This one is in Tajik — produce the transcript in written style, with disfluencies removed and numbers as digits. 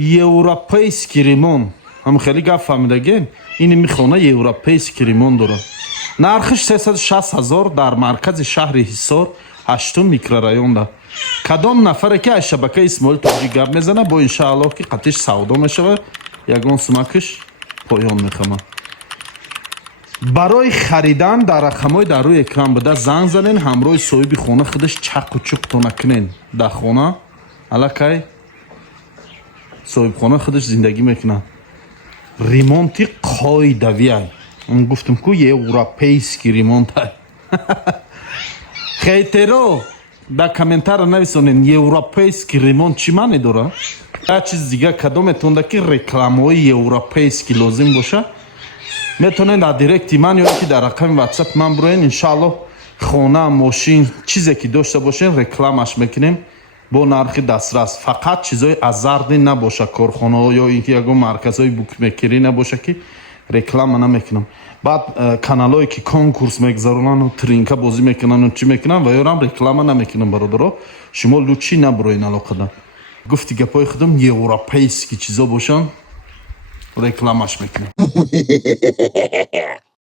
Европейский ремонт. Ҳам хеле гап фаҳмидагем. Ин мехона европейский ремонт дорад. Нархиш 360 000 дар маркази шаҳри Ҳисор 8 микрорайонда. Кадом нафаре ки аз шабакаи Исмоил Тоҷи гап мезана бо иншааллоҳ ки қатиш савдо мешавад, ягон сумакиш поён мехамад. Барои харидан дар рақамҳои дар рӯи экран буда занг занен, ҳамроҳи соҳиби хона худаш чақу чуқтона кунен. Дар хона аллакай соҳибхона худаш зиндагӣ мекунад. Ремонти қоидавиай. Он гуфтам ку европейский ремонт ай. Хейтеро дар комментария нависонен европейский ремонт чӣ маъне дорад? Як чиз дига кадометонда ки рекламаҳои европейский лозим боша, метавонед дар директи ман ё ки дар рақами WhatsApp ман бироен, иншааллоҳ хона, мошин, чизе ки дошта бошен рекламаш мекунем бо нархи дастрас. Фақат чизои азарди набоша, корхонаҳо ё ин ки ягон марказҳои букмекерӣ набоша ки реклама намекунам. Баъд каналҳое ки конкурс мегзаронану тринка бозӣ мекунану чӣ мекунам ва ёрам реклама намекунам. Бародаро, шумо лучи набуроен алоқадан. Гуфти гапҳои худам европейский чизо бошан рекламаш мекунем.